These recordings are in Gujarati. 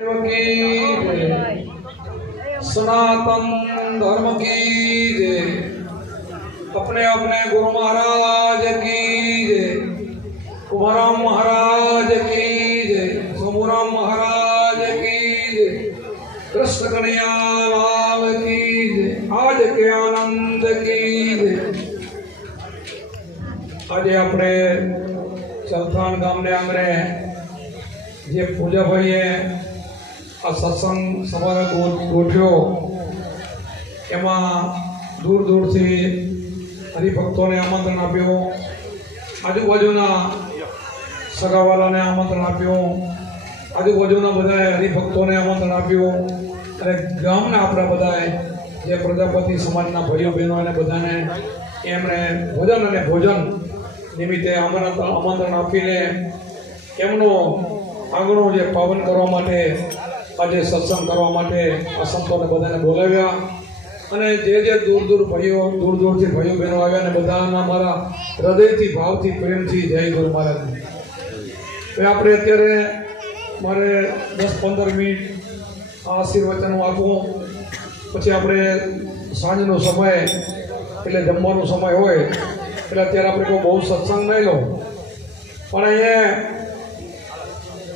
की सनातन धर्म की जय। अपने अपने गुरु महाराज की जय। कुमाराम महाराज की जय। सोमूराम महाराज की जय। कृष्ण कन्हैया लाल की जय। आज के आनंद की जय। आज अपने चलथाण गाम ने आंगणे जे पूजा भाई आ सत्संग सवारे गोठ्यो एमां दूर दूर थी हरिभक्तों ने आमंत्रण आप्यो, आजूबाजूना सगावालाने आमंत्रण आप्यो, आजूबाजूना बधाए हरिभक्तों ने आमंत्रण आप्यो अने गामना आपणा बधाए जे प्रजापति समाजना भाईओ बहनों ने बधाने एमणे भोजन अने भोजन निमित्ते आमंत्रण आपीने एमनो आंगणो जे पावन करवा माटे आज सत्संग करवा माटे आ संतोने बधाने बोलाव्या अने जे दूर दूर भाईओ दूर दूर थी भाईओ बहनों आव्या ने बधाना मारा हृदयथी भावथी प्रेमथी जय गुरु महाराज। હવે આપણે અત્યારે મારે 10-15 મિનિટ આ આશીર્વચન આપવું, પછી આપણે સાંજનો સમય એટલે જમવાનો સમય હોય એટલે અત્યારે આપણે કોઈ બહુ સત્સંગ નહીં લો, પણ અહીંયા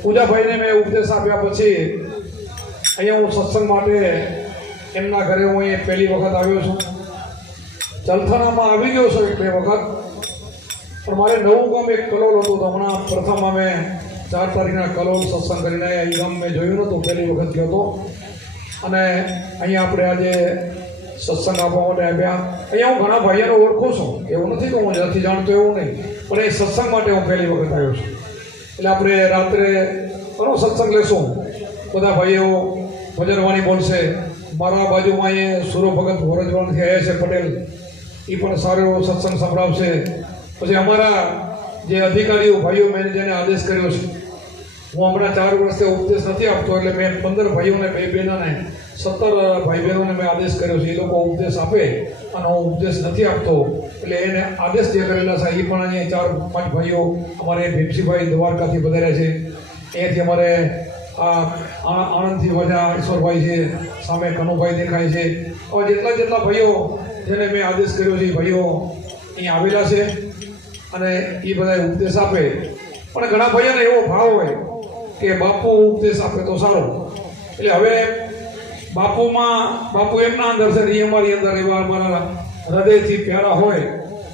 પૂજાભાઈને મેં ઉપદેશ આપ્યા પછી અહીંયા હું સત્સંગ માટે એમના ઘરે હું અહીં પહેલી વખત આવ્યો છું। ચલથાણામાં આવી ગયો છું 1-2 વખત, પણ મારે નવું ગામ એક કલોલ હતું તો હમણાં પ્રથમ અમે 4 તારીખના કલોલ સત્સંગ કરીને એ ગામ મેં જોયું નહોતું, પહેલી વખત ગયો હતો અને અહીંયા આપણે આજે સત્સંગ આપવા માટે આવ્યા। અહીંયા હું ઘણા ભાઈઓને ઓળખું છું, એવું નથી કે હું નથી જાણતો એવું નહીં, પણ એ સત્સંગ માટે હું પહેલી વખત આવ્યો છું। એટલે આપણે રાત્રે ઘણો સત્સંગ લેશું, બધા ભાઈઓ ભજનવાણી બોલશે। મારા બાજુમાં અહીંયા સુરો ભગત ભોરજવાણથી આવ્યા છે પટેલ, એ પણ સારો સત્સંગ સંભળાવશે। પછી અમારા જે અધિકારીઓ ભાઈઓ મેં જેને આદેશ કર્યો છે, હું હમણાં 4 વર્ષથી ઉપદેશ નથી આપતો, એટલે મેં 15 ભાઈઓને 2 બહેનોને 17 ભાઈ બહેનોને મેં આદેશ કર્યો છે, એ લોકો ઉપદેશ આપે અને હું ઉપદેશ નથી આપતો, એટલે એને આદેશ જે કરેલા છે એ પણ અહીંયા 4-5 ભાઈઓ અમારે ભીમસીભાઈ દ્વારકાથી વધાર્યા છે, અહીંયાથી અમારે આ આણંદથી બધા ઈશ્વરભાઈ છે, સામે કનુભાઈ દેખાય છે। હવે જેટલા ભાઈઓ જેને મેં આદેશ કર્યો છે એ ભાઈઓ અહીંયા આવેલા છે અને એ બધા ઉપદેશ આપે। પણ ઘણા ભાઈઓને એવો ભાવ હોય કે બાપુ ઉપદેશ આપે તો સારો, એટલે હવે બાપુ એમના અંદર છે, એ અમારી અંદર એવા અમારા હૃદયથી પ્યારા હોય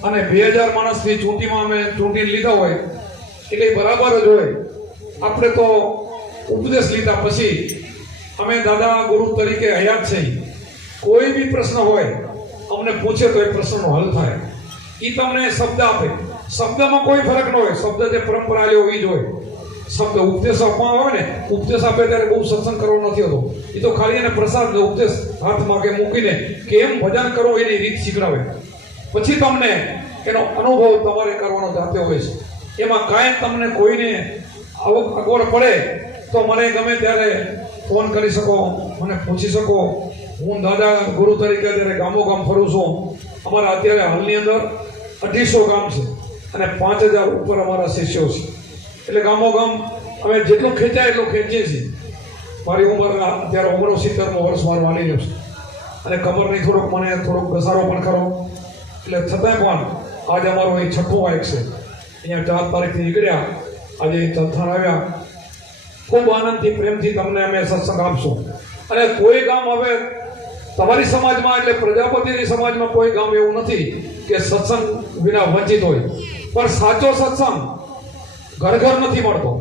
અને 2000 માણસની ચૂંટીમાં અમે ચૂંટીને લીધા હોય એટલે બરાબર જ હોય। આપણે તો ઉપદેશ લીધા પછી અમે દાદા ગુરુ તરીકે હયાત છે, કોઈ બી પ્રશ્ન હોય અમને પૂછે તો એ પ્રશ્નનો હલ થાય। એ તમને શબ્દ આપે, શબ્દમાં કોઈ ફરક ન હોય, શબ્દ જે પરંપરા લેવો એ જ હોય। શબ્દ ઉપદેશ આપવામાં આવે ને, ઉપદેશ આપે ત્યારે બહુ સત્સંગ કરવો નથી હોતો, એ તો ખાલી એને પ્રસાદ ઉપદેશ હાથમાં કે મૂકીને કેમ ભજન કરો એની રીત શીખડાવે, પછી તમને એનો અનુભવ તમારે કરવાનો જાતે હોય છે। એમાં કાંઈ તમને કોઈને અગવડ પડે તો મને ગમે ત્યારે ફોન કરી શકો, મને પૂછી શકો। હું દાદા ગુરુ તરીકે અત્યારે ગામો ગામ ફરું છું। અમારા અત્યારે હાલની અંદર 250 ગામ છે અને 5000 ઉપર અમારા શિષ્યો છે, એટલે ગામો ગામ અમે જેટલું ખેંચાય એટલું ખેંચીએ છીએ। મારી ઉંમર અત્યારે 69મું વર્ષ મારું હાલી રહ્યું છે અને કમરની મને થોડોક ઘસારો પણ ખરો, એટલે છતાંય પણ આજે અમારો અહીં 6થો વાઇક છે। અહીંયા 4 તારીખથી નીકળ્યા, આજે ચલથાણ આવ્યા। ખૂબ આનંદથી પ્રેમથી તમને અમે સત્સંગ આપશું અને કોઈ ગામ હવે તમારી સમાજમાં એટલે પ્રજાપતિની સમાજમાં કોઈ ગામ એવું નથી કે સત્સંગ વિના વંચિત હોય, પણ સાચો સત્સંગ ઘર ઘર નથી મળતો।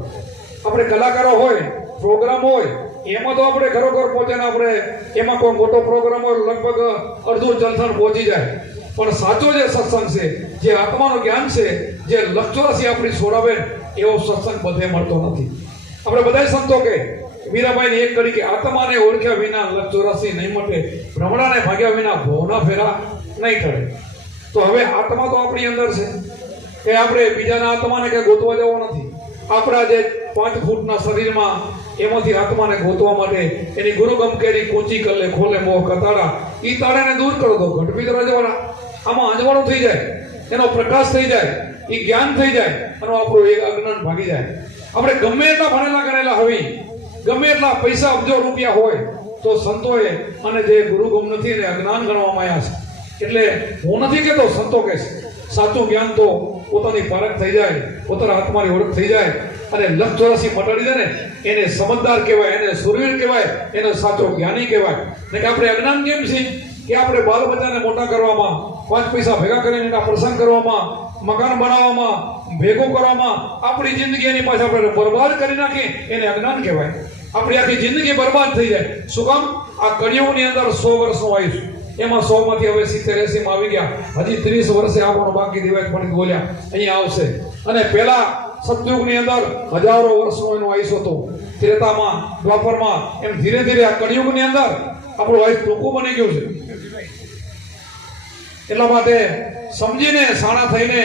આપણે કલાકારો હોય, પ્રોગ્રામ હોય, એમાં તો આપણે ઘરોઘર પહોંચે ને આપણે એમાં કોઈ મોટો પ્રોગ્રામ હોય લગભગ અડધું ચલથાણ પહોંચી જાય, પણ સાચો જે સત્સંગ છે, જે આત્માનું જ્ઞાન છે, જે લક્ષોરાશી આપણી છોડાવે એવો સત્સંગ બધે મળતો નથી। આપણે બધા સંતો કે મીરાબાઈની એક કડી કે આત્માને ઓળખ્યા વિના લક્ષોરાશી નહીં મટે, ભ્રમણાને ભાગ્યા વિના ભવના ફેરા નહીં ટળે। તો હવે આત્મા તો આપણી અંદર છે, કે આપણે બીજાના આત્માને કે ગોતવા જવો નથી। આપણા જે 5 ફૂટના શરીરમાં એમાંથી આત્માને ગોતવા માટે એની ગુરુગમ કેરી કૂંચી કરલે ખોલે મોહ કતાડા, એ તાળાને દૂર કરો તો ઘટપીત રજવાડા, આમાં અંજવાળું થઈ જાય, એનો પ્રકાશ થઈ જાય, એ જ્ઞાન થઈ જાય અને આપણું એક અજ્ઞાન ભાગી જાય। આપણે ગમે એટલા ભણેલા ગણેલા હોય ગમે એટલા પૈસા અબજો રૂપિયા હોય તો સંતોએ અને જે ગુરુગમ નથી ને અજ્ઞાન ગણવામાં આવ્યા છે. એટલે હું નથી કહેતો સંતો કહે છે સાચું જ્ઞાન તો પોતાની પારખ થઈ જાય, પોતાના આત્માની ઓળખ થઈ જાય અને 184 મટાડી દે ને એને સમજદાર કહેવાય, એને સુરવીર કહેવાય, એને સાચો જ્ઞાની કહેવાય. ને કે આપણે અજ્ઞાન કેમ છીએ કે આપણે બાળ બચ્ચાને મોટા કરવામાં, 5 પૈસા ભેગા કરીને એના પ્રસંગ કરવામાં, મકાન બનાવવામાં, ભેગું કરવામાં આપણી જિંદગી એની પાસે આપણે બરબાદ કરી નાખી, એને અજ્ઞાન કહેવાય. આપણી આખી જિંદગી બરબાદ થઈ જાય. શું કામ? આ કળિયુગની અંદર 100 વર્ષનું આયુષ્ય, એમાં 100 માંથી હવે 70 80 માં આવી ગયા, હજી 30 વર્ષે આવવાનું બાકી. દિવાળી પણ બોલ્યા અહીંયા આવશે. અને પહેલા સતયુગની અંદર હજારો વર્ષનું એનું આયુષ્ય હતું. ત્રેતામાં, દ્વાપરમાં, એમ ધીરે ધીરે આ કળિયુગની અંદર આપણું આયુષ્ય ટૂંકું બની ગયું છે. એટલા માટે સમજીને સાણા થઈને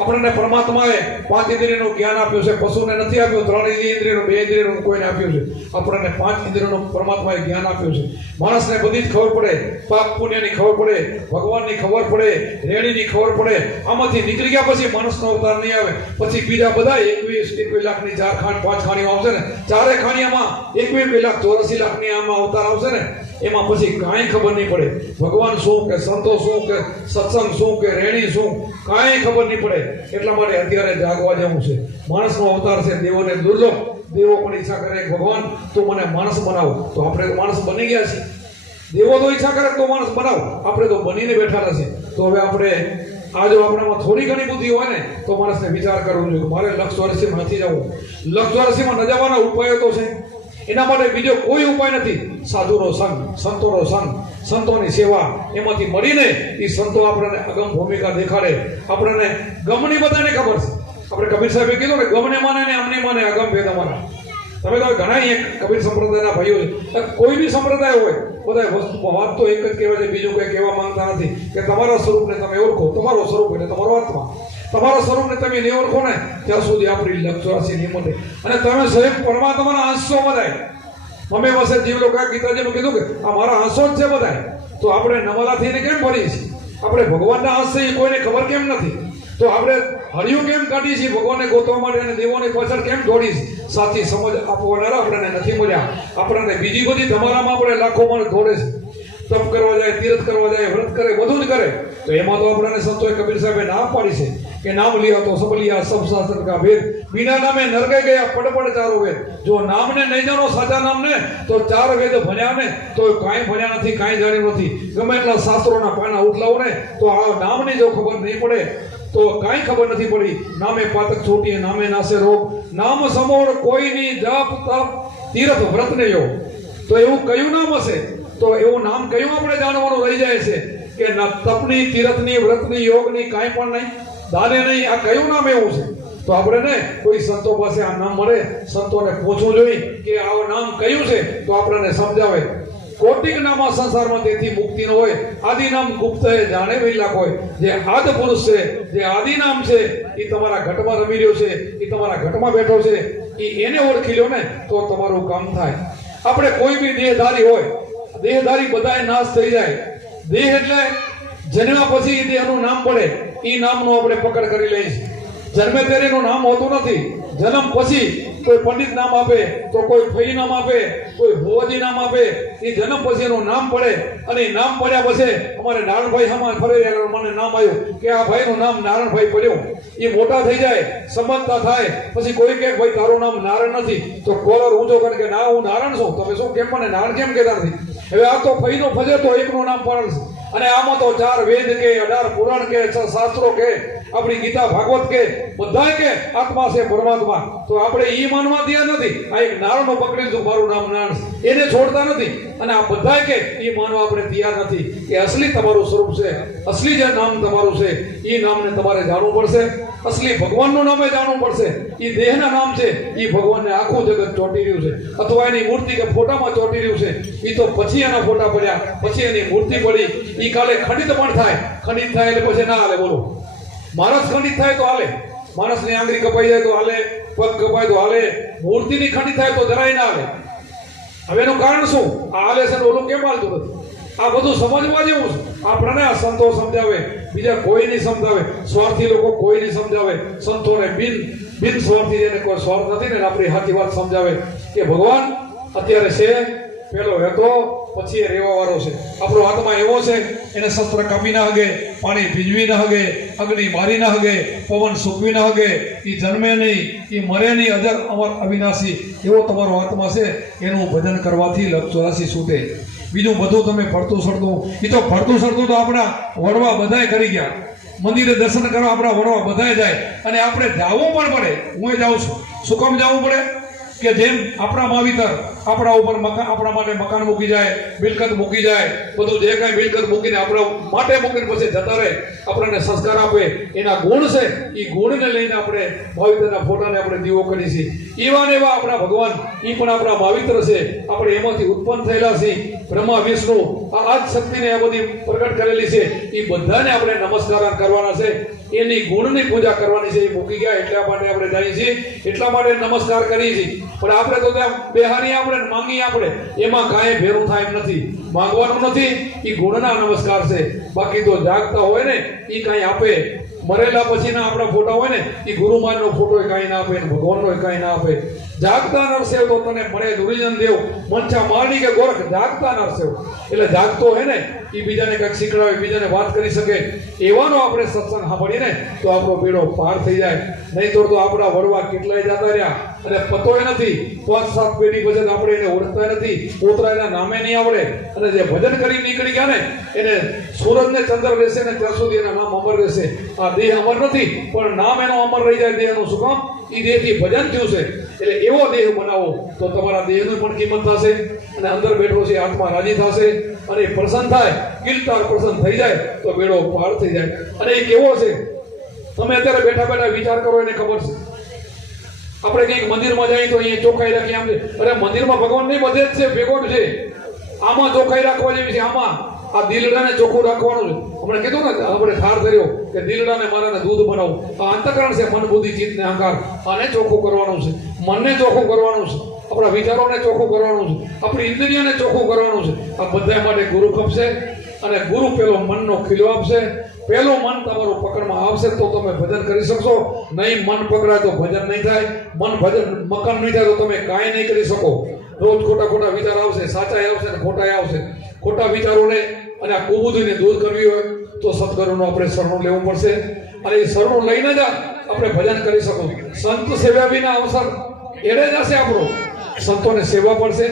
આપણને પરમાત્માએ 5 ઇન્દ્રિયનું જ્ઞાન આપ્યું છે. પશુને નથી આપ્યું, 3 ઇન્દ્રિયનું, 2 ઇન્દ્રિયનું કોઈને આપ્યું છે. આપણને 5 ઇન્દ્રિયનું પરમાત્માએ જ્ઞાન આપ્યું છે. માણસને બધી જ ખબર પડે, પાપ પુણ્યની ખબર પડે, ભગવાનની ખબર પડે, રેણીની ખબર પડે. આમાંથી નીકળી ગયા પછી માણસનો અવતાર નહીં આવે. પછી બીજા બધા 21 લાખની 4 ખાણ 5 ખાણીઓ આવશે ને, 4 ખાણીયામાં 21 લાખ 84 લાખની આમાં અવતાર આવશે ને, એમાં પછી કાંઈ ખબર નહીં પડે. ભગવાન શું કે સંતો શું કે સત્સંગ શું કે રેણી શું કાંઈ ખબર નહીં પડે. એટલા માટે અત્યારે જાગવા જવું છે. માણસનો અવતાર છે, દેવોને દુર્લભ. દેવો પણ ઈચ્છા કરે ભગવાન તું મને માણસ બનાવ, તો આપણે તો માણસ બની ગયા છીએ. દેવો તો ઈચ્છા કરે તો માણસ બનાવ, આપણે તો બનીને બેઠા નથી. તો હવે આપણે આ જો આપણામાં થોડી ઘણી બુદ્ધિ હોય ને તો માણસને વિચાર કરવો જોઈએ. મારે 184 નથી જવું. 184 ન જવાના ઉપાયો તો છે. એના માટે બીજો કોઈ ઉપાય નથી. સાધુનો સંગ, સંતોનો સંગ, સંતોની સેવા, એમાંથી મળીને એ સંતો આપણને અગમ ભૂમિકા દેખાડે. આપણને ગમની બધાને ખબર છે. આપણે કબીર સાહેબે કીધું કે ગમને માને ને અમને માને અગમ ભેદ અમારા. તમે તો ઘણા એક કબીર સંપ્રદાયના ભાઈઓ છે. કોઈ બી સંપ્રદાય હોય બધા વસ્તુ વાત તો એક જ કહેવાય છે, બીજું કંઈ કહેવા માંગતા નથી. કે તમારા સ્વરૂપને તમે ઓળખો. તમારો સ્વરૂપ એટલે તમારો આત્મા. તમારા સ્વરૂપને તમે નહીં ઓળખો ને ત્યાં સુધી આપણી 184 નહીં મળે. અને તમે સ્વયં પરમાત્માના અંશ છો બધાય. મમ્મી પાસે જીવ લોકો ગીતાજીમાં કીધું કે આ મારા અંશો જ છે બધાય. તો આપણે નવલા થઈને કેમ ફરીએ છીએ? આપણે ભગવાનના અંશ છે એ કોઈને ખબર કેમ નથી? તો આપણે હરિયું કેમ કાઢીએ છીએ ભગવાનને ગોતવા માટે અને દેવોની પાછળ કેમ દોડીએ છીએ? સાચી સમજ આપવાના આપણને નથી મળ્યા. આપણને બીજી બધી ધમારામાં આપણે લાખો માણસ દોડે છે. તપ કરવા જાય, તીર્થ કરવા જાય, વ્રત કરે, બધું જ કરે. તો એમાં તો આપણને સંતોએ કબીર સાહેબે ના પાડી છે કે નામ લિયા તો સબ લિયા સબ શાસ્ત્ર કા ભેદ, બિના નામે નરકે ગયા પડપડ ચારો વેદ. જો નામને નહીં જાણો સાચા નામને તો 4 વેદ ભણ્યા ને તો કાંઈ ભણ્યા નથી, કાંઈ જાણ્યું નથી. ગમે એટલા શાસ્ત્રોના પાના ઉઠલાવો ને તો આ નામની જો ખબર નહીં પડે તો કાંઈ ખબર નથી પડી. નામે પાતક છોટીએ, નામે નાસે રોગ, નામ સમોર કોઈની જપ તપ તીર્થ વ્રત ને યોગ. તો એવું કયું નામ હશે? તો એવું નામ કયું આપણે જાણવાનું રહી જાય છે કે તપની, તીર્થની, વ્રતની, યોગની કાંઈ પણ નહીં, દાને નહીં. આ કયું નામ એવું છે? તો આપણે ને કોઈ સંતો પાસે આ નામ મળે, સંતોને પૂછવું જોઈએ કે આ નામ કયું છે, તો આપણને સમજાવે. કોટિક નામ આ સંસારમાં તેથી મુક્તિ ન હોય. આદિ નામ ગુપ્ત જાણે વૈલાક હોય. જે આદ પુરુષ છે, જે આદિ નામ છે, એ તમારા ઘટમાં રમી રહ્યો છે, એ તમારા ઘટમાં બેઠો છે, એ એને ઓળખી લો ને તો તમારું કામ થાય. આપણે કોઈ બી દેહધારી હોય, દેહધારી બધાય નાશ થઈ જાય. દેહ એટલે જન્મ્યા પછી એ દેહનું નામ પડે, એ નામનું આપણે પકડ કરી લઈએ છીએ. જન્મે તેરેનું નામ હોતું નથી. જન્મ પછી કોઈ પંડિત નામ આપે, તો કોઈ ફઈ નામ આપે, કોઈ ભુવાજી નામ આપે. એ જન્મ પછી એનું નામ પડે અને એ નામ પડ્યા પછી અમારે નારણભાઈ હમણાં ફરે મને નામ આવ્યું કે આ ભાઈનું નામ નારણભાઈ પડ્યું. એ મોટા થઈ જાય, સમજતા થાય, પછી કોઈ કહે ભાઈ તારું નામ નારાયણ નથી, તો કોલર ઊંચો કરે કે ના હું નારાયણ છું. તમે શું કેમ મને નારાયણ કેમ કહેતા નથી? હવે આ તો ફઈનો ફજે તો એકનું નામ પણ છે. અને આમાં તો 4 વેદ કે 18 પુરાણ કે 6 શાસ્ત્રો કે આપણી ગીતા ભાગવત કે બધા કે આત્મા છે પરમાત્મા. તો આપણે ઈ માનવા દે નથી. આ એક નારાયણનો પકડી લીધું, મારું નામ નારાયણ, એને છોડતા નથી. અને આ બધા કે ઈ માનવા આપણે તૈયાર નથી કે અસલી તમારું સ્વરૂપ છે, અસલી જે નામ તમારું છે એ નામને તમારે જાણવું પડશે. અસલી ભગવાનનું નામે જાણવું પડશે. એ દેહના નામ છે, એ ભગવાનને આખું જગત ચોંટી રહ્યું છે, અથવા એની મૂર્તિ કે ફોટામાં ચોંટી રહ્યું છે. એ તો પછી એના ફોટા પડ્યા, પછી એની મૂર્તિ પડી. એ કાલે ખંડિત પણ થાય. ખંડિત થાય એટલે પછી ના હાલે. બોલો, માણસ ખંડિત થાય તો હાલે, માણસની આંગળી કપાઈ જાય તો હાલે, પગ કપાય તો હાલે, મૂર્તિની ખંડિત થાય તો જરાય ના હાલે. હવે એનું કારણ શું? આ હાલે છે ઓલું કેમ હાલતું નથી? આ બધું સમજવા જેવું છે. આપણને આ સંતો સમજાવે, બીજા કોઈ નહીં સમજાવે. સ્વાર્થી લોકો કોઈ નહીં સમજાવે. સંતોને બિન સ્વાર્થી જેને કોઈ સ્વાર્થ નથી ને આપણી સાચી વાત સમજાવે કે ભગવાન અત્યારે છે, પેલો હતો, પછી એ રહેવા વાળો છે. આપણો આત્મા એવો છે, એને શસ્ત્ર કાપી ના હગે, પાણી ભીજવી ના હગે, અગ્નિ મારી ના હગે, પવન સૂકવી ના હગે, એ જન્મે નહીં, એ મરે નહીં, અજર અમર અવિનાશી એવો તમારો આત્મા છે. એનું ભજન કરવાથી લક્ષ 84 છૂટે. બીજું બધું તમે ફરતું સડતું, એ તો ફરતું સડતું તો આપણા વડવા બધાય કરી ગયા. મંદિરે દર્શન કરવા આપણા વડવા બધાય જાય, અને આપણે જવું પણ પડે. હું જાઉં છું. શું કામ જવું પડે? કે જેમ આપણા માવિતર આપણા ઉપર આપણા માટે મકાન મૂકી જાય, મિલકત મૂકી જાય, બધું જે કાંઈ મિલકત મૂકીને આપણા માટે મૂકીને પછી જતા રહે, આપણને સંસ્કાર આપે, એના ગુણ છે. એ ગુણને લઈને આપણે માવિતરના ફોટાને આપણે દીવો કરીએ છીએ. એવા ને એવા આપણા ભગવાન, એ પણ આપણા માવિત્ર છે. આપણે એમાંથી ઉત્પન્ન થયેલા છીએ. બ્રહ્મા વિષ્ણુ આ જ શક્તિને આ બધી પ્રગટ કરેલી છે. એ બધાને આપણે નમસ્કાર કરવાના છે. એની ગુણની પૂજા કરવાની છે. એ મૂકી ગયા એટલા માટે આપણે જઈએ છીએ, એટલા માટે નમસ્કાર કરીએ છીએ. પણ આપણે તો ત્યાં બેહારી આપણે માંગી આપણે, એમાં કાંઈ ભેરું થાય એમ નથી. માંગવાનું નથી, એ ગુણના નમસ્કાર છે. બાકી તો જાગતા હોય ને એ કાંઈ આપે. મરેલા પછીના આપણા ફોટા હોય ને, એ ગુરુમાનનો ફોટો કાંઈ ના આપે, ભગવાનનો કાંઈ ના આપે. જાગતા નરસેવ તો તને મળે દુર્જન દેવ, મનછા મારણી કે ગોરખ જાગતા નરસેવ. એટલે જાગતો હોય ને એ બીજાને કંઈક શીખડાવે, બીજાને વાત કરી શકે, એવાનો આપણે સત્સંગ સાંભળીએ ને તો આપણો બેડો પાર થઈ જાય. નહીં તો આપણા વડવા કેટલાય જતા રહ્યા અને પતોય નથી. 5-7 પેઢી પછી આપણે એને ઓળખતા નથી, પોતરા એના નામે નહીં આવડે. અને જે ભજન કરી નીકળી ગયા ને એને સૂરજ ને ચંદ્ર રહેશે ને ત્યાં સુધી એના નામ અમર રહેશે. આ દેહ અમર નથી, પણ નામ એનો અમર રહી જાય. દેહનું શું કામ? એ દેહથી ભજન થયું છે. એટલે એવો દેહ બનાવો તો તમારા દેહની પણ કિંમત થશે, અને અંદર બેઠો છે આત્મા રાજી થશે, અને પ્રસન્ન થાય, કિલતાર પ્રસન્ન થઈ જાય તો બેડો પાર થઈ જાય. અને એ કેવો છે? તમે અત્યારે બેઠા બેઠા વિચાર કરો, એને ખબર છે. આપણે કંઈક મંદિરમાં જઈએ તો અહીંયા ચોખ્ખાઈ રાખીએ, આમ છે. અરે મંદિરમાં ભગવાન નહીં, બધે જ છે, ભેગો જ છે. આમાં ચોખ્ખાઈ રાખવા જેવી છે. આમાં આ દિલડાને ચોખ્ખું રાખવાનું છે. હમણાં કીધું ને આપણે ઠાર કર્યો કે દિલડાને મારાને દૂધ બનાવું. આ અંતકરણ છે, મન બુદ્ધિ ચિત્ત ને અહંકાર. આને ચોખ્ખું કરવાનું છે, મનને ચોખ્ખું કરવાનું છે, આપણા વિચારોને ચોખ્ખું કરવાનું છે, આપણી ઇન્દ્રિયોને ચોખ્ખું કરવાનું છે. આ બધા માટે ગુરુ ખપશે, અને ગુરુ પેલો મનનો ખીલો આપશે. પેલું મન તમારું પકડમાં આવશે તો તમે ભજન કરી શકશો. નહીં મન પકડાય તો ભજન નહીં થાય. મન ભજન મકાન નહીં થાય તો તમે કાંઈ નહીં કરી શકો. રોજ ખોટા ખોટા વિચાર આવશે, સાચા આવશે ને ખોટા આવશે. ખોટા વિચારોને અને આ કુબુદ્ધિને દૂર કરવી હોય તો સદગુરુનું આપણે શરણું લેવું પડશે. અને એ શરણું લઈને જ આપણે ભજન કરી શકો. સંત સેવા વિના અવસર એડે જ હશે આપણો. સંતોને સેવા પડશે,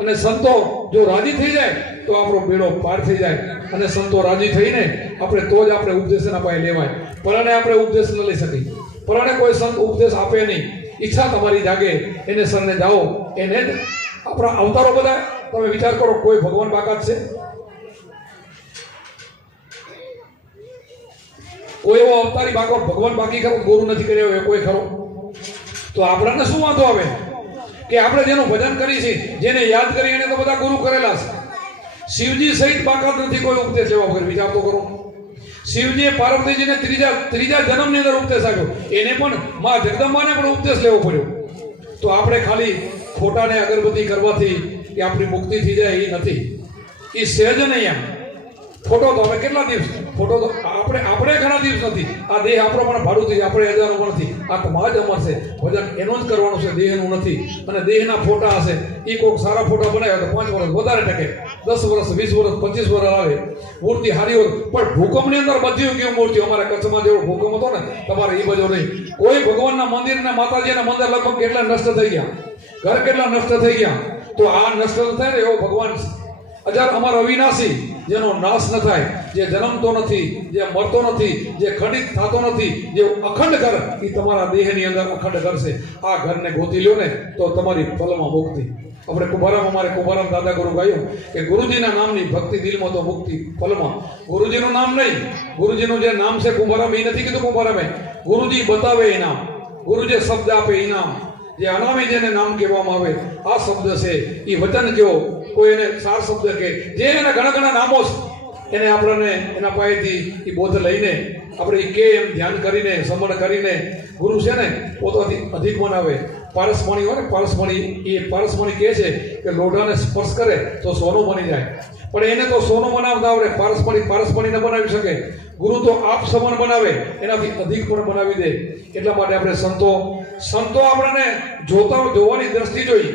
અને સંતો જો રાજી થઈ જાય તો આપણો બેડો પાર થઈ જાય. અને સંતો રાજી થઈને આપણે તો જ આપણે ઉપદેશના પાયે લેવાય. પરાણે આપણે ઉપદેશ ન લઈ શકીએ. પરાણે કોઈ સંત ઉપદેશ આપે નહીં. ઈચ્છા તમારી જાગે, એને શરણે જાઓ. એને જ આપણા અવતારો બધા તમે વિચાર કરો, કોઈ ભગવાન બાકાત છે? કોઈ એવો અવતારી બાકો ભગવાન બાકી ખરો? ગુરુ નથી કર્યો એ કોઈ ખરો? તો આપણને શું વાંધો આવે કે આપણે જેનું ભજન કરી છે, જેને યાદ કરી, એને તો બધા ગુરુ કરેલા છે. શિવજી સહિત બાકાત નથી કોઈ ઉપદેશ લેવા વગર. વિચાર તો કરો. શિવજીએ પાર્વતીજીને ત્રીજા જન્મની અંદર ઉપદેશ આપ્યો. એને પણ માં જગદંબાને પણ ઉપદેશ લેવો પડ્યો. તો આપણે ખાલી ખોટાને અગરબત્તી કરવાથી કે આપણી મુક્તિ થઈ જાય એ નથી. એ સહેજ નહીં. એમ ખોટો તો હવે કેટલા દિવસ ખોટો તો આપણે ઘણા દિવસ નથી. આ દેહ આપણો પણ ભાડું થઈ, આપણે હજારો પણ નથી. આત્મા જ અમર છે. ભજન એનું જ કરવાનું છે, દેહનું નથી. અને દેહના ફોટા હશે, એ કોઈક સારા ફોટા બનાવ્યા તો 5 વર્ષ વધારે ટકે, 10 વર્ષ 20 વર્ષ 25 વર્ષ આવે. મૂર્તિ હારી હોય પણ ભૂકંપની અંદર બધી ગયું મૂર્તિ. અમારા કચ્છમાં જેવો ભૂકંપ હતો ને, તમારે એ બાજુ નહીં. કોઈ ભગવાનના મંદિર ને માતાજીના મંદિર લગભગ કેટલા નષ્ટ થઈ ગયા, ઘર કેટલા નષ્ટ થઈ ગયા. તો આ નષ્ટ થાય ને એવો ભગવાન છે. અજર અમર અવિનાશી, જેનો નાશ ન થાય, જે જન્મતો નથી, જે મરતો નથી, જે ખંડિત થતો નથી, જે અખંડ ઘર, એ તમારા દેહની અંદર અખંડ ઘર છે. આ ઘરને ગોતી લ્યો ને તો તમારી ફલમાં મુક્તિ. આપણે કુંભારામ, અમારે કુંભારામ દાદા ગુરુ ગાયું કે ગુરુજીના નામની ભક્તિ દિલમાં તો મુક્તિ ફલમાં. ગુરુજીનું નામ નહીં, ગુરુજીનું જે નામ છે કુંભારામ, એ નથી કીધું કુંભારામે. ગુરુજી બતાવે એ નામ, ગુરુ જે શબ્દ આપે એ નામ, જે અનામી જેને નામ કહેવામાં આવે, આ શબ્દ છે. એ વચન કયો, કોઈ એને સાર શબ્દ કે, જે એના ઘણા ઘણા નામો છે, એને આપણને એના પાસેથી એ બોધ લઈને આપણે એ કે એમ ધ્યાન કરીને સમરણ કરીને ગુરુ છે ને પોતાથી અધિક બનાવે. પારસમણી હોય ને, પારસમણી, એ પારસમણી કહે છે કે લોઢાને સ્પર્શ કરે તો સોનું બની જાય. પણ એને તો સોનું બનાવતા આવડે, પારસમણી ન બનાવી શકે. ગુરુ તો આપ સમણ બનાવે, એનાથી અધિક પણ બનાવી દે. એટલા માટે આપણે સંતો આપણને જોવાની દ્રષ્ટિ જોઈએ.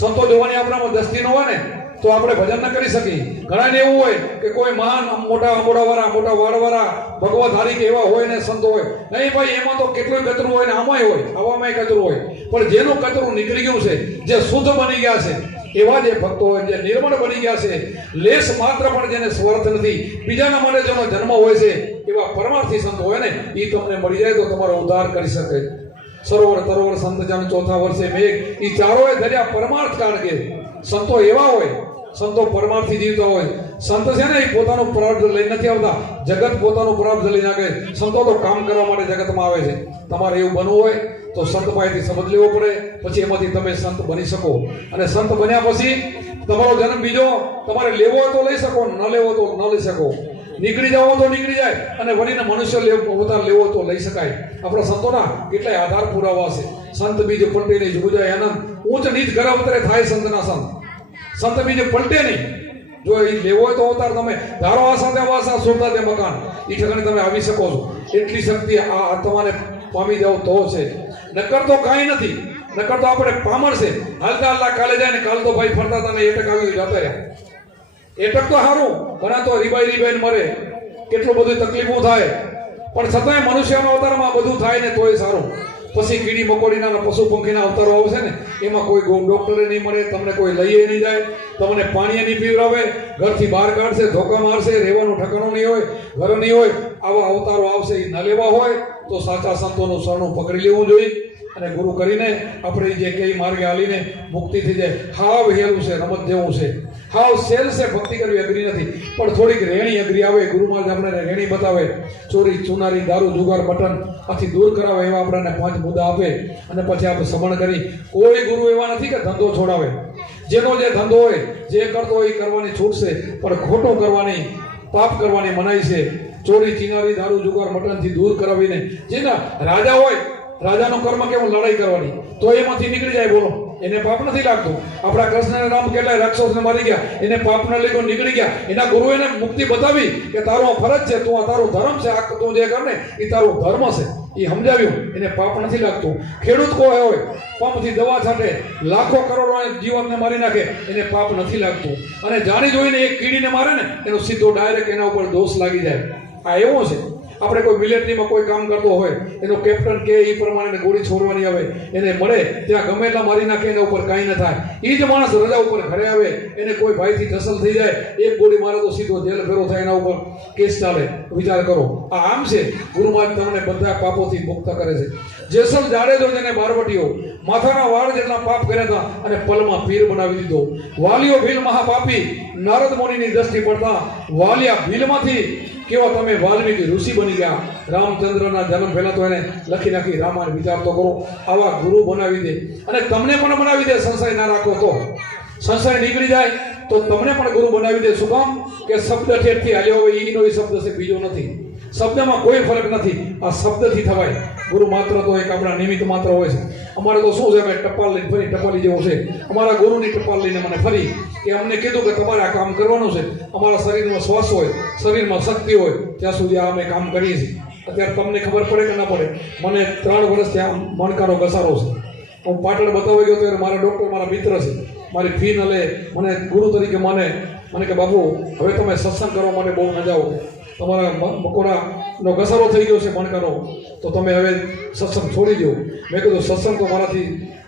સંતો જોવાની આપણામાં દસ્તી ન હોય ને તો આપણે ભજન ન કરી શકીએ. ઘણાને એવું હોય કે કોઈ મહાન મોટા વાળા ભગવતધારી કે એવા હોય ને સંતો હોય, નહીં ભાઈ એમાં તો કેટલું કચરું હોય ને આમાંય હોય, આવામાં કચરું હોય, પણ જેનું કચરું નીકળી ગયું છે, જે શુદ્ધ બની ગયા છે, એવા જે ભક્તો હોય, જે નિર્મળ બની ગયા છે, લેશ માત્ર પણ જેને સ્વાર્થ નથી, બીજાના માટે જેનો જન્મ હોય છે, એવા પરમાર્થી સંતો હોય ને એ તમને મળી જાય તો તમારો ઉદ્ધાર કરી શકે. સરોવર તરોવર સંત જન ચોથા વર્ષે મેઘ, એ ચારોએ ધર્યા પરમાર્થ. કારણ કે સંતો એવા હોય, સંતો પરમાર્થી જીવતા હોય. સંત છે ને એ પોતાનું પ્રાર્થ લઈને નથી આવતા, જગત પોતાનું પ્રાર્થ લઈને આવે. સંતો તો કામ કરવા માટે જગતમાં આવે છે. તમારે એવું બનવું હોય તો સંત પાસેથી સમજ લેવો પડે, પછી એમાંથી તમે સંત બની શકો. અને સંત બન્યા પછી તમારો જન્મ બીજો તમારે લેવો હોય તો લઈ શકો, ન લેવો તો ન લઈ શકો. નીકળી જાવ તો નીકળી જાય, અને વળીને મનુષ્ય અવતાર લેવો તો લઈ શકાય. આપણા સંતોના કેટલાય આધાર પુરાવા છે. સંત બીજ પલટે નહીં, જુગ જાય આનંદ, ઊંચ નીચ ઘર અવતરે થાય સંતના સંત. સંત બીજે પલટે નહીં. જો એ લેવો હોય તો અવતાર તમે ધારો આ સાથે વાસા સુરતા તે મકાન, એ ઠેકાણે તમે આવી શકો છો. એટલી શક્તિ આ આત્માને પામી જાવ તો છે, નકર તો કાંઈ નથી. નકર તો આપણે પામર છે. હાલતા કાલે જાય ને કાલ તો ભાઈ ફરતા હતા ને એટક આવી જતા રહ્યા. એટક તો સારું, ઘણા તો રીબાઈ મરે, કેટલું બધું તકલીફો થાય, પણ છતાંય મનુષ્યના અવતારમાં બધું થાય ને તોય સારું. પછી કીડી મકોડીના પશુ પંખીના અવતારો આવશે ને, એમાં કોઈ ડોક્ટરે નહીં મળે, તમને કોઈ લઈએ નહીં જાય, તમને પાણી નહીં પીવડાવે, ઘરથી બહાર કાઢશે, ધોકા મારશે, રહેવાનું ઠકાણું નહીં હોય, ઘર નહીં હોય. આવા અવતારો આવશે, એ ન લેવા હોય તો સાચા સંતોનું શરણું પકડી લેવું જોઈએ. અને ગુરુ કરીને આપણે જે કઈ માર્ગે હાલીને મુક્તિ થઈ જાય. હાવ હેલું છે, રમત જેવું છે, હાવ સેલ છે. ભક્તિ કરવી અઘરી નથી, પણ થોડીક રેણી અઘરી આવે. ગુરુ મહારાજ આપણને રેણી બતાવે, ચોરી ચુનારી દારૂ જુગાર બટન આથી દૂર કરાવે એવા આપણને 5 મુદ્દા આપે, અને પછી આપણે સમણ કરી. કોઈ ગુરુ એવા નથી કે ધંધો છોડાવે. જેનો જે ધંધો હોય, જે કરતો હોય એ કરવાની છૂટ છે, પણ ખોટું કરવાની, પાપ કરવાની મનાઈ છે. ચોરી ચિનારી દારૂ જુગાર મટનથી દૂર કરાવીને, જેના રાજા હોય, રાજાનો કર્મ કેવું લડાઈ કરવાની, તો એમાંથી નીકળી જાય. બોલો, એને પાપ નથી લાગતું. આપણા કૃષ્ણ રામ કેટલાય રાક્ષસને મારી ગયા, એને પાપ ન લીધો, નીકળી ગયા. એના ગુરુ એને મુક્તિ બતાવી કે તારો ફરજ છે, તું આ તારો ધર્મ છે, આ તું જે કર ને એ તારો ધર્મ છે, એ સમજાવ્યું. એને પાપ નથી લાગતું. ખેડૂત કોઈ હોય, પંપથી દવા છાંટે, લાખો કરોડો જીવનને મારી નાખે, એને પાપ નથી લાગતું. અને જાણી જોઈને એક કીડીને મારે ને, એનો સીધો ડાયરેક્ટ એના ઉપર દોષ લાગી જાય. આ એવો છે. આપણે કોઈ મિલિટરીમાં કોઈ કામ કરતો હોય, એનો કેપ્ટન કે એ પ્રમાણે ગોળી છોડવાની આવે, એને મળે ત્યાં ગમે એટલા મારી નાખે, એના ઉપર કાંઈ ન થાય. એ જ માણસ રજા ઉપર ઘરે આવે, એને કોઈ ભાઈથી ટસલ થઈ જાય, એક ગોળી મારે તો સીધો જેલ ફેરો થાય, એના ઉપર કેસ ચાલે. વિચાર કરો, આ આમ છે. ગુરુ મહારાજ તમને બધા પાપોથી મુક્ત કરે છે. જેસલ જાડેજો જેને બારવટીઓ, માથાના વાળ જેટલા પાપ કર્યા હતા અને પલમાં પીર બનાવી દીધો. વાલીઓ ભીલ મહાપાપી, નારદ મુનિની દ્રષ્ટિ પડતા વાલિયા ભીલમાંથી કેવો તમે વાલ્મીકી ઋષિ બની ગયા. રામચંદ્રના જન્મ પહેલા તો એને લખી નાખી રામાયણ. વિચાર તો કરો, આવા ગુરુ બનાવી દે, અને તમને પણ બનાવી દે. સંશય ના રાખો તો, સંશય નીકળી જાય તો તમને પણ ગુરુ બનાવી દે. શું કામ? કે શબ્દ ઠેઠથી હાલ્યો હોય, એનો એ શબ્દ છે, બીજો નથી. શબ્દમાં કોઈ ફરક નથી, આ શબ્દથી થવાય. ગુરુ માત્ર તો એક આપણા નિમિત્ત માત્ર હોય છે. અમારે તો શું છે, અમે ટપાલ લઈને ફરી, ટપાલી જેવું છે. અમારા ગુરુની ટપાલ લઈને મને ફરી કે અમને કીધું કે તમારે આ કામ કરવાનું છે. અમારા શરીરમાં શ્વાસ હોય, શરીરમાં શક્તિ હોય, ત્યાં સુધી આ અમે કામ કરીએ છીએ. અત્યારે તમને ખબર પડે કે ના પડે, મને 3 વર્ષ ત્યાં મણકાનો ઘસારો છે. હું પાટણ બતાવી ગયો ત્યારે મારા ડૉક્ટર મારા મિત્ર છે, મારી ફી ન લે, મને ગુરુ તરીકે મને કે બાપુ હવે તમે સત્સંગ કરવા માટે બહુ ન જાઓ, તમારા મકોડાનો ઘસારો થઈ ગયો છે મણકાનો, તો તમે હવે સત્સંગ છોડી દો. મેં કીધું સત્સંગ તો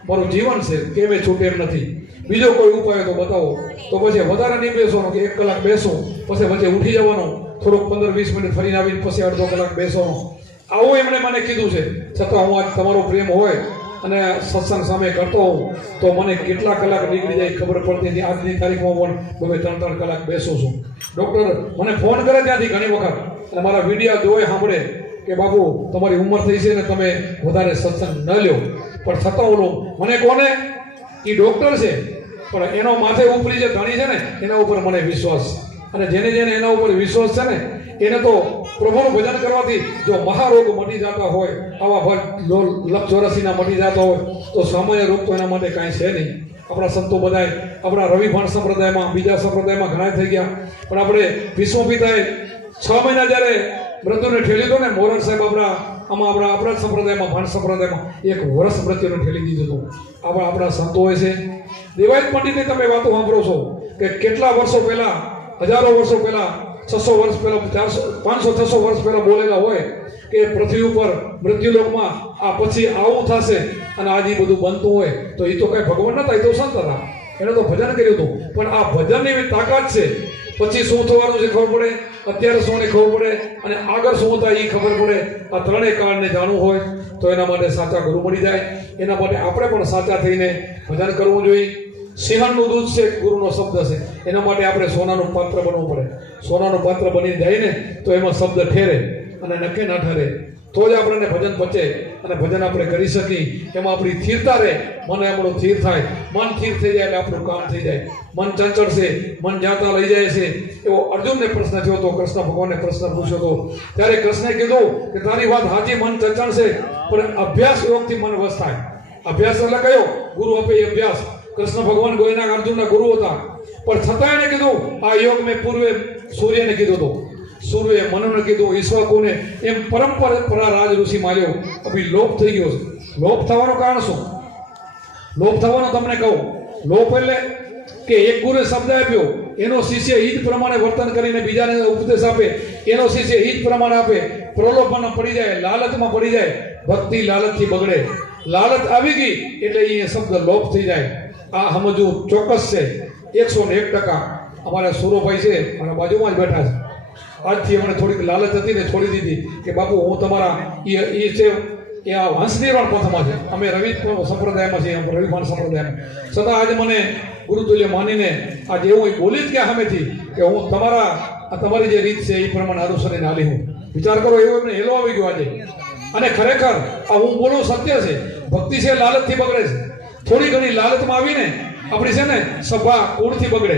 મારું જીવન છે, કેમ એ છૂટે એમ નથી. બીજો કોઈ ઉપાય તો બતાવો. તો પછી વધારે નહીં બેસવાનો, કે 1 કલાક બેસું, પછી વચ્ચે ઉઠી જવાનું, થોડુંક 15-20 મિનિટ ફરીને આવીને પછી અડધો કલાક બેસવાનો. આવું એમણે મને કીધું છે. છતાં હું આજ તમારો પ્રેમ હોય અને સત્સંગ સામે કરતો હોઉં તો મને કેટલા કલાક નીકળી જાય ખબર પડતી નથી. આજની તારીખમાં પણ હવે 3-3 કલાક બેસું છું. ડૉક્ટર મને ફોન કરે ત્યાંથી ઘણી વખત, અને મારા વિડીયો જોઈ સાંભળે કે બાપુ તમારી ઉંમર થઈ છે ને તમે વધારે સત્સંગ ન લ્યો. પણ છતાં ઓલો મને કોને, એ ડૉક્ટર છે, પણ એનો માથે ઉપરી જે ધણી છે ને એના ઉપર મને વિશ્વાસ. અને જેને એના ઉપર વિશ્વાસ છે ને એને તો પ્રભુનું ભજન કરવાથી જો મહારોગ મટી જતા હોય, આવા લક્ષ-84ના મટી જતા હોય, તો સામાન્ય રોગ તો એના માટે કાંઈ છે નહીં. આપણા સંતો બધાય, આપણા રવિભાણ સંપ્રદાયમાં, બીજા સંપ્રદાયમાં ઘણા થઈ ગયા, પણ આપણે ભીષ્મ પિતાએ 6 મહિના જ્યારે મૃત્યુને ઠેલી દો ને, મોરાર સાહેબ આપણા આમાં આપણા સંપ્રદાયમાં ભાણ સંપ્રદાયમાં એક વર્ષ પ્રત્યેનું ઠેલી દીધું હતું. આપણા સંતો હોય છે. દેવાયત પંડિતની તમે વાતો સાંભળો છો કે કેટલા વર્ષો પહેલા, હજારો વર્ષો પહેલા, 600 વર્ષ પહેલા, 500-600 વર્ષ પહેલા બોલેલા હોય કે પૃથ્વી ઉપર મૃત્યુલોકમાં આ પછી આવું થશે અને આજે બધું બનતું હોય. તો એ તો કઈ ભગવાન નતા, એ તો સંત હતા, એને તો ભજન કર્યું હતું. પણ આ ભજનની એવી તાકાત છે, પછી શું થવાનું છે ખબર પડે, અત્યારે શું ને ખબર પડે, અને આગળ શું થાય એ ખબર પડે. આ ત્રણેય કાળને જાણવું હોય તો એના માટે સાચા ગુરુ મળી જાય. એના માટે આપણે પણ સાચા થઈને ભજન કરવું જોઈએ. સિંહણનું દૂધ છે, ગુરુનો શબ્દ છે. એના માટે આપણે સોનાનું પાત્ર બનવું પડે. સોનાનું પાત્ર બની જાય ને તો એમાં શબ્દ ઠેરે અને નક્કી ન ઠરે, તો જ આપણને ભજન પચે અને ભજન આપણે કરી શકીએ. એમાં આપણી સ્થિરતા રહે, મન આપણું સ્થિર થાય. મન સ્થિર થઈ જાય એટલે આપણું કામ થઈ જાય. મન ચંચળ છે, મન જાતા લઈ જાય છે. એવો અર્જુનને પ્રશ્ન થયો હતો, કૃષ્ણ ભગવાનને પ્રશ્ન પૂછ્યો હતો. ત્યારે કૃષ્ણે કીધું કે તારી વાત હાજી, મન ચંચળ છે, પણ અભ્યાસ યોગથી મન વશ થાય. અભ્યાસ એટલે કયો? ગુરુ આપે એ અભ્યાસ. કૃષ્ણ ભગવાન ગોયના અર્જુનના ગુરુ હતા, પણ છતાં એને કીધું આ યોગ મેં પૂર્વે સૂર્યને કીધું હતું, સૂર્ય મનુને કીધું, ઈશ્વકોને, એમ પરંપરા રાજ ઋષિ માર્યો. અભી લોપ થઈ ગયો છે. લોપ થવાનું કારણ શું? લોપ થવાનું તમને કહું. લોપ એટલે કે એક ગુરુએ શબ્દ આપ્યો, એનો શિષ્ય એ જ પ્રમાણે વર્તન કરીને બીજાને ઉપદેશ આપે, એનો શિષ્ય એ જ પ્રમાણે આપે. પ્રલોભન પડી જાય, લાલચમાં પડી જાય. ભક્તિ લાલચથી બગડે. લાલચ આવી ગઈ એટલે એ શબ્દ લોપ થઈ જાય. આ સમજવું ચોક્કસ છે 101%. અમારા સુરોભાઈ છે, મારા બાજુમાં જ બેઠા છે. આજથી અમને થોડીક લાલચ હતી ને છોડી દીધી કે બાપુ હું તમારા એ છે એ આ હંસનિર્વાણ પંથમાં છે. અમે રવિ સંપ્રદાયમાં છીએ, રવિભાન સંપ્રદાયમાં. છતાં આજે મને ગુરુતુલ્ય માનીને આજે એવું બોલી જ ગયા સામેથી કે હું તમારી જે રીત છે એ પ્રમાણે અનુસરીને હાલી. હું વિચાર કરો, એવો એમને હેલો આવી ગયો આજે. અને ખરેખર આ હું બોલું સત્ય છે. ભક્તિ છે લાલચથી બગડે છે. થોડી ઘણી લાલચમાં આવીને આપણી છે ને સભા કુળથી બગડે.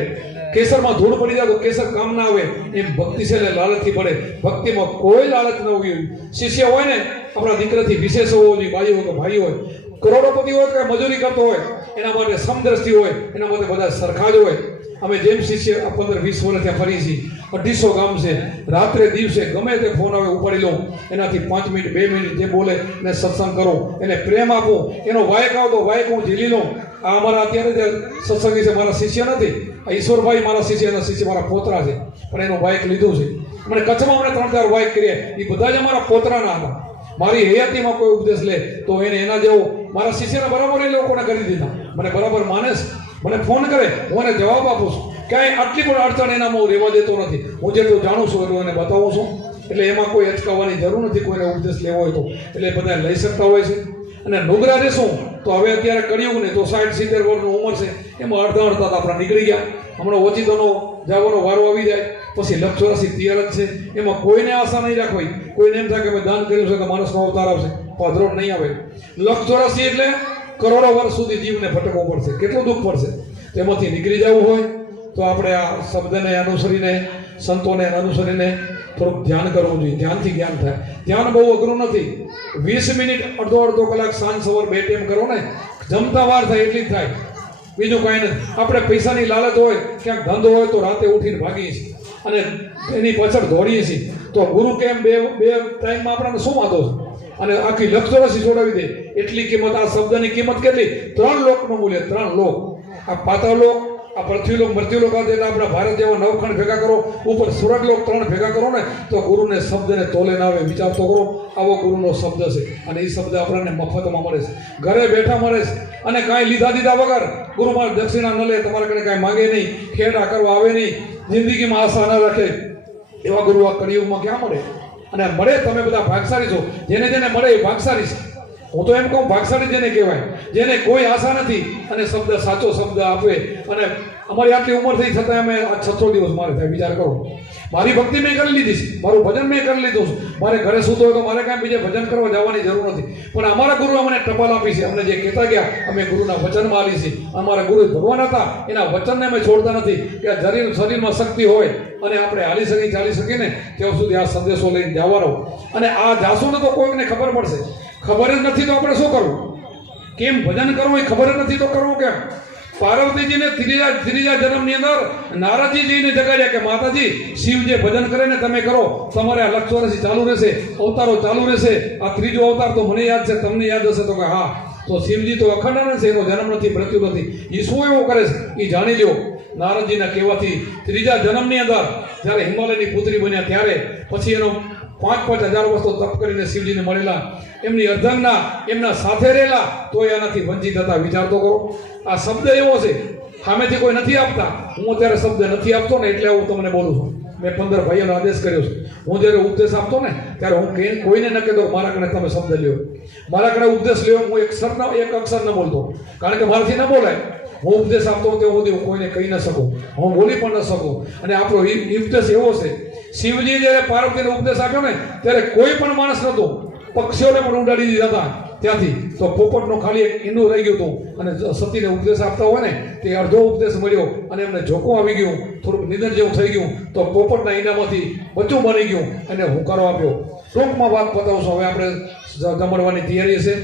કેસરમાં ધૂળ પડી જાય તો કેસર કામ ના આવે, એમ ભક્તિ છે ને લાલચથી પડે. ભક્તિમાં કોઈ લાલચ ન હોવી. શિષ્ય હોય ને આપણા દીકરાથી વિશેષ હોવો જોઈએ, બાઈ હોય કે ભાઈ હોય, કરોડોપતિ હોય કે મજૂરી કરતો હોય, એના માટે સમદ્રષ્ટિ હોય, એના માટે બધા સરખા જ હોય. અમે જેમ શિષ્ય 15-20 વર્ષ ત્યાં ફરી છીએ, 250 ગામ છે. રાત્રે દિવસે ગમે તે ફોન આવે ઉપાડી લઉં, એનાથી 5 મિનિટ 2 મિનિટ જે બોલે એને સત્સંગ કરું, એને પ્રેમ આપું. એનો વાયક આવતો વાયક હું ઝીલી લઉં. આ અમારા અત્યારે જે સત્સંગી છે મારા શિષ્ય નથી, આ ઈશ્વરભાઈ મારા શિષ્ય, એના શિષ્ય મારા પોતરા છે, પણ એનો વાયક લીધું છે. મને કચ્છમાં અમને 3-4 વાયક કર્યા, એ બધા જ અમારા પોતરાના હતા. મારી હયાતીમાં કોઈ ઉપદેશ લે તો એને એના જેવો મારા શિષ્યને બરાબર એ લોકોને કરી દીધા. મને બરાબર માને છે, મને ફોન કરે, હું એને જવાબ આપું છું. ક્યાંય આટલી પણ અડચણ એનામાં હું રહેવા દેતો નથી. હું જેટલું જાણું છું એટલું એને બતાવું છું. એટલે એમાં કોઈ અચકાવવાની જરૂર નથી. કોઈને ઉપદેશ લેવો હોય તો એટલે બધા લઈ શકતા હોય છે. અને નુગરા દેશું તો હવે અત્યારે કર્યું ને તો 60-70 વર્ષની ઉંમર છે, એમાં અડધા આપણા નીકળી ગયા. હમણાં ઓચિતોનો જવાનો વારો આવી જાય. પછી 184 તૈયાર જ છે. એમાં કોઈને આશા નહીં રાખવી. કોઈને એમ થાય કે દાન કર્યું છે તો માણસનો અવતાર આવશે, પધરો નહીં આવે. 184 એટલે કરોડો વર્ષ સુધી જીવને ભટકવું પડશે. કેટલું દુઃખ પડશે. તેમાંથી નીકળી જવું હોય તો આપણે આ શબ્દને અનુસરીને, સંતોને અનુસરીને થોડુંક ધ્યાન કરવું જોઈએ. ધ્યાનથી જ્ઞાન થાય. ધ્યાન બહુ અઘરું નથી. 20 મિનિટ, અડધો કલાક સાંજ સવાર 2 ટાઈમ કરો ને, જમતા વાર થાય એટલી જ થાય, બીજું કાંઈ નથી. આપણે પૈસાની લાલચ હોય, ક્યાંક ધંધો હોય તો રાતે ઉઠીને ભાગીએ છીએ અને એની પાછળ દોડીએ છીએ. તો ગુરુ કેમ બે ટાઈમમાં આપણને શું વાંધો છે? અને આખી 184 છોડાવી દે એટલી કિંમત. આ શબ્દની કિંમત કેટલી? 3 લોકનું મૂલ્ય. 3 લોક. આ પાતાળ લોક, આ પૃથ્વીલોક, મૃત્યુલોક, આપણા ભારત જેવા 9 ખંડ ભેગા કરો, ઉપર સ્વર્ગલોક 3 ભેગા કરો ને તો ગુરુને શબ્દને તોલે ના આવે. વિચાર તો કરો, આવો ગુરુનો શબ્દ છે. અને એ શબ્દ આપણને મફતમાં મળે છે, ઘરે બેઠા મળે છે. અને કાંઈ લીધા દીધા વગર. ગુરુ મારે દક્ષિણા ન લે, તમારા કને કાંઈ માગે નહીં, ખેડા કરવા આવે નહીં, જિંદગીમાં આશા ન રાખે. એવા ગુરુ આ કળિયુગમાં ક્યાં મળે? અને મળે તમે બધા ભાગશાળી છો. જેને જેને મળે એ ભાગશાળી છે. હું તો એમ કહું, ભાગશાળી જેને કહેવાય, જેને કોઈ આશા નથી અને શબ્દ સાચો શબ્દ આપે. અને અમારી આટલી ઉંમર થઈ છતાં અમે આ 600 દિવસ મારે થાય. વિચાર કરો, મારી ભક્તિ મેં કરી લીધી છે, મારું ભજન મેં કરી લીધું છે. મારે ઘરે સૂતો હોય તો મારે કાંઈ બીજે ભજન કરવા જવાની જરૂર નથી. પણ અમારા ગુરુ અમને ટપાલ આપી છે. અમને જે કહેતા ગયા અમે ગુરુના વચનમાં આલી છે. અમારા ગુરુ ભગવાન હતા, એના વચનને અમે છોડતા નથી. કે શરીરમાં શક્તિ હોય અને આપણે હાલી શકીએ, ચાલી શકીએ ને ત્યાં સુધી આ સંદેશો લઈને જવાનો. અને આ જાશું ને તો કોઈકને ખબર પડશે. ખબર જ નથી તો આપણે શું કરવું? કેમ ભજન કરવું એ ખબર જ નથી તો કરવું કેમ? પાર્વતીજીને ત્રીજા જન્મની અંદર નારદજીને જગાડ્યા કે માતાજી શિવ જે ભજન કરે ને તમે કરો, તમારે આ લક્ષ વર્ષથી ચાલુ રહેશે, અવતારો ચાલુ રહેશે. આ ત્રીજો અવતાર તો મને યાદ છે, તમને યાદ હશે? તો કે હા. તો શિવજી તો અખંડ છે, એનો જન્મ નથી, મૃત્યુ નથી. એ શું એવો કરે છે એ જાણી લો. નારદજીના કહેવાથી ત્રીજા જન્મની અંદર જ્યારે હિમાલયની પુત્રી બન્યા ત્યારે પછી એનો 5,000 વર્ષો તપ કરીને શિવજીને મળેલા, એમની અર્ધાંગના એમના સાથે રહેલા, તો એનાથી વંચિત હતા. વિચાર તો કરો. આ શબ્દ એવો છે, સામેથી કોઈ નથી આપતા. હું અત્યારે શબ્દ નથી આપતો ને એટલે હું તમને બોલું છું. મેં 15 ભાઈઓનો આદેશ કર્યો છે. હું જ્યારે ઉપદેશ આપતો ને ત્યારે હું કોઈને ન કહેતો મારા કણે તમે શબ્દ લ્યો, મારા કણે ઉપદેશ લ્યો. હું એક અક્ષર ન બોલતો, કારણ કે મારાથી ન બોલાય. હું ઉપદેશ આપતો તે સુધી હું કોઈને કહી ન શકું, હું બોલી પણ ન શકું. અને આપણો ઉપદેશ એવો છે, શિવજી જ્યારે પાર્વતીને ઉપદેશ આપ્યો ને ત્યારે કોઈ પણ માણસ નહોતો, પક્ષીઓને પણ ઉડાડી દીધા હતા ત્યાંથી. તો પોપટનો ખાલી એક ઈંડું રહી ગયું હતું. અને સતીને ઉપદેશ આપતા હોય ને તે અડધો ઉપદેશ મળ્યો અને એમને જોખમ આવી ગયું, થોડુંક નિધન જેવું થઈ ગયું. તો પોપટના ઈંડામાંથી બચ્ચું બની ગયું અને હુંકારો આપ્યો. ટૂંકમાં વાત બતાવશું. હવે આપણે જમણવાની તૈયારી છે,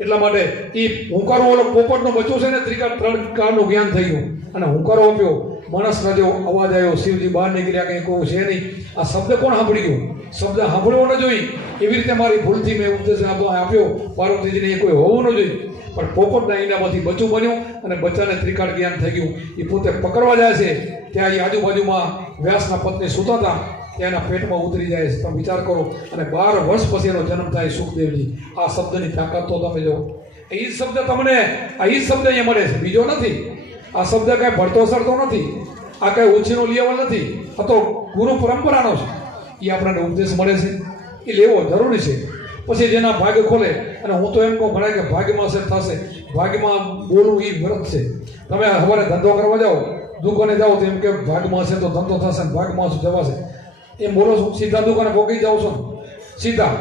એટલા માટે એ હુંકારો ઓલો પોપટનો બચ્ચો છે ને ત્રણ કાળનું જ્ઞાન થઈ ગયું અને હુંકારો આપ્યો. માણસના જેવો અવાજ આવ્યો, શિવજી બહાર નીકળ્યા, કંઈ કોઈ છે નહીં. આ શબ્દ કોણ સાંભળી ગયું? શબ્દ સાંભળવો ન જોઈએ. એવી રીતે મારી ભૂલથી મેં ઉપદેશ આપ્યો પાર્વતીજીને, એ કોઈ હોવું ન જોઈએ. પણ પોપટના ઈંડામાંથી બચ્ચું બન્યું અને બચ્ચાને ત્રિકાળ જ્ઞાન થઈ ગયું. એ પોતે પકડવા જાય છે ત્યાં એ આજુબાજુમાં વ્યાસના પત્ની સૂતા હતા, ત્યાં એના પેટમાં ઉતરી જાય છે. તમે વિચાર કરો. અને 12 વર્ષ પછી એનો જન્મ થાય સુખદેવજી. આ શબ્દની તાકાત તો તમે જો. એ જ શબ્દ તમને, આ એ જ શબ્દ અહીંયા મળે છે, બીજો નથી. આ શબ્દ કાંઈ ભળતો સરતો નથી, આ કાંઈ ઓછીનો લેવલ નથી. આ તો ગુરુ પરંપરાનો છે. એ આપણને ઉપદેશ મળે છે, એ લેવો જરૂરી છે. પછી જેના ભાગ ખોલે, અને હું તો એમ કહું ઘણા કે ભાગ્યમાં છે થશે, ભાગ્યમાં બોલવું એ વ્રત છે. તમે સવારે ધંધો કરવા જાઓ, દુકાને જાઓ તો એમ કે ભાગમાં હશે તો ધંધો થશે ને ભાગમાં શું જવાશે એમ બોલો છો. સીધા દુકાને ભોગી જાઓ છો, સીધા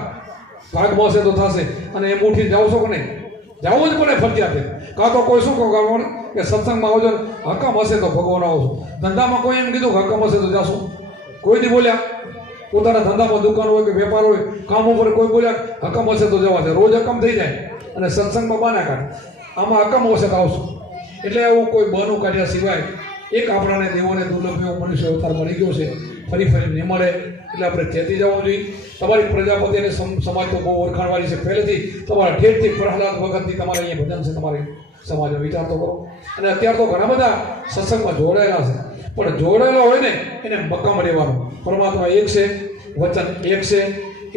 ભાગમાં હશે તો થશે, અને એમ ઉઠી જાઓ છો કે નહીં? જવું જ પડે ફરજિયાત. કાં તો કોઈ શું કહો કે સત્સંગમાં આવજો, હકમ હશે તો ભગવાન આવશો. ધંધામાં કોઈ એમ કીધું કે હકમ હશે તો જાશું? કોઈ નહીં બોલ્યા. પોતાના ધંધામાં દુકાન હોય કે વેપાર હોય, કામ ઉપર કોઈ બોલ્યા હકમ હશે તો જવાશે. રોજ હકમ થઈ જાય અને સત્સંગમાં બાના કાઢે. આમાં હકમ હશે તો આવશું. એટલે આવું કોઈ બહાનું કાઢ્યા સિવાય એક આપણાને દેવોને દુર્લભ એવો મનુષ્ય અવતાર મળી ગયો છે, ફરી નહીં મળે. એટલે આપણે ચેતી જવું જોઈએ. તમારી પ્રજાપતિ અને સમાજ તો બહુ ઓળખાણવાળી છે પહેલેથી. તમારા ઠેરથી પ્રહલાદ વખતથી તમારે અહીંયા ભજન છે તમારી સમાજનો. વિચાર તો કરો. અને અત્યારે તો ઘણા બધા સત્સંગમાં જોડાયેલા છે, પણ જોડાયેલો હોય ને એને મક્કમ રહેવાનું. પરમાત્મા એક છે, વચન એક છે.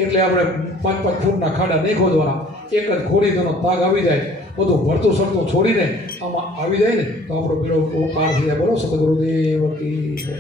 એટલે આપણે 5-5 ફૂટના ખાડા નહીં ખોદવાના. એક જ ખોડી તેનો તાગ આવી જાય, બધું ભરતું સરતું છોડીને આમાં આવી જાય ને તો આપણો પેલો કાળ થઈ જાય. બોલો સદગુરુદેવ કી જય.